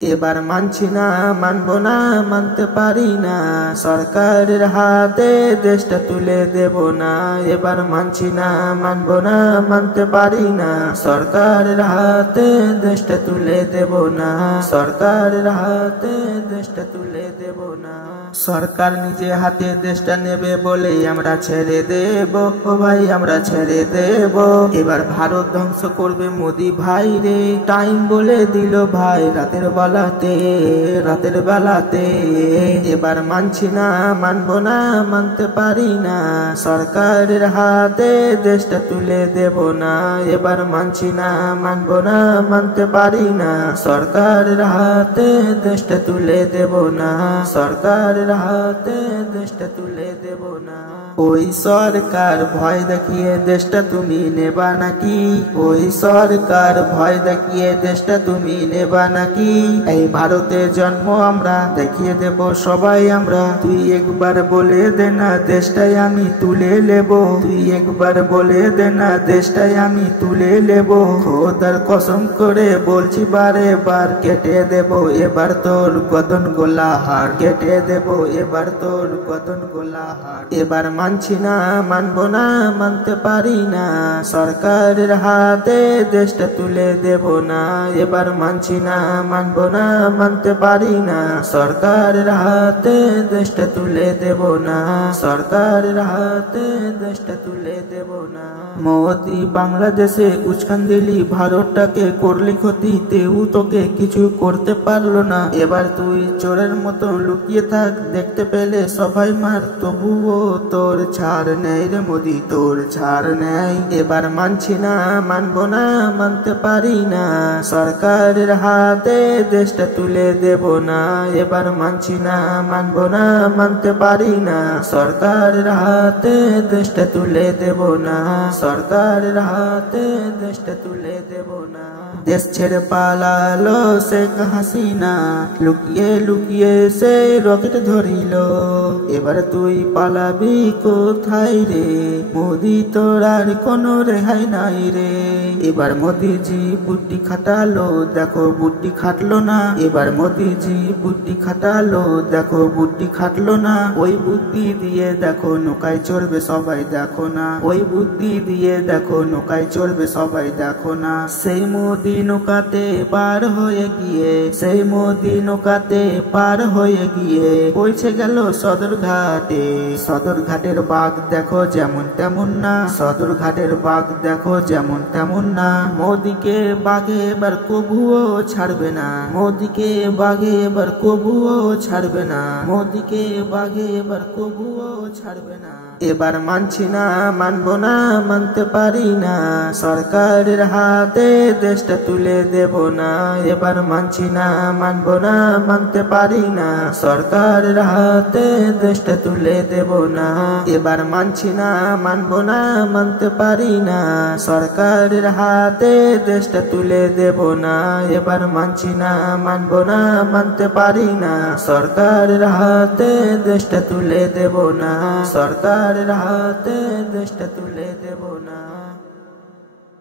এবার মানছি না, মানবো না, মানতে পারি না, সরকারের হাতে দেশটা তুলে দেব না। এবার মানছি না, মানবো না, মানতে পারি না, সরকারের হাতে দেশটা তুলে দেব না। সরকারের হাতে দেশটা তুলে দেব না। সরকার নিজে হাতে দেশটা নেবে বলে আমরা ছেড়ে দেব, ও ভাই আমরা ছেড়ে দেব। এবার ভারত ধ্বংস করবে মোদি ভাই রে, টাইম বলে দিল ভাই রাতের বেলাতে। এবার মানছি না, মানবো না, মানতে পারি না, সরকারের হাতে দেশটা তুলে দেব না। এবার মানছি না, মানবো না, মানতে পারি না, সরকারের হাতে দেশটা তুলে দেব না। সরকারের হাতে দেশটা তুলে দেব না। ওই সরকার ভয় দেখিয়ে দেশটা তুমি নেবা নাকি? ওই সরকার ভয় দেখিয়ে দেশটা তুমি নেবা নাকি? এই ভারতে জন্ম আমরা, দেখিয়ে দেব সবাই আমরা। তুই একবার বলে দে না, দেশটাই আমি তুলে নেব। তুই একবার বলে দে না, দেশটাই আমি তুলে নেব। খোদার কসম করে বলছি বারে বার, কেটে দেব এবার তোর গদন গোলা হাড়। কেটে দেব এবার তোর গদন গোলা হাড়। এবার মানছি না, মানবো না, মানতে পারি না, সরকারের হাতে দেশটা তুলে দেব না। এবার মানছি না, মানবো না, মানতে পারি না, সরকারের হাতে দেশটা তুলে দেব না। সরকারের হাতে দেশটা তুলে দেব না। মোদি বাংলাদেশে উস্কান দিলি, ভারতটাকে করলি ক্ষতি, তেউ তোকে কিছু করতে পারলো না। এবার তুই চোরের মতো লুকিয়ে থাক, দেখতে পেলে সবাই মার, তবুও তোর ছাড় নেই রে মোদি, তোর ছাড় নেই। এবার মানছি না, মানবো না, মানতে পারি না, সরকারের হাতে দেশটা তুলে দেব না। এবার মানছি না, মানবো না, মানতে পারি না, সরকারের হাতে দেশটা তুলে দেব না। সরকারের হাতে দেশটা তুলে দেব না। দেশ ছেড়ে পালালো শেখ হাসিনা, লুকিয়ে লুকিয়ে সে রকেট ধরিল। এবার তুই পালাবি কোথায় রে মোদি, তোর আর কোনো রেহাই নাই রে। এবার মোদিজি বুদ্ধি খাটালো, দেখো বুদ্ধি খাটলো না। এবার মোদিজি বুদ্ধি খাটালো, দেখো বুদ্ধি খাটলো না। ওই বুদ্ধি দিয়ে দেখো নৌকায় চড়বে সবাই, দেখো না। ওই বুদ্ধি দিয়ে দেখো নৌকায় চড়বে সবাই, দেখো না। সেই মোদি নৌকাতে পার হয়ে গিয়ে, সেই মোদি নৌকাতে পার হয়ে গিয়ে পৌঁছে গেল সদরঘাটে। সদরঘাটের বাঘ দেখো যেমন তেমন না, সদরঘাটের বাঘ দেখো যেমন তেমন না। মোদিকে বাঘে এবার কবুও ছাড়বে না, মোদিকে বাঘে এবার কবুও ছাড়বে না, মোদিকে বাঘে এবার কবুও ছাড়বে না। এবার মানছি না, মানবো না, মানতে পারি না, সরকারের হাতে দেশটা তুলে দেব না। এবার মানছি না, মানবো না, মানতে পারি না, সরকারের হাতে দেশটা তুলে দেব না। এবার মানছি না, মানবো না, মানতে পারি না, সরকারের হাতে দেশটা তুলে দেব না। এবার মানছি না, মানবো না, মানতে পারি না, সরকারের হাতে দেশটা তুলে দেব না। সরকারের হাতে দেশটা তুলে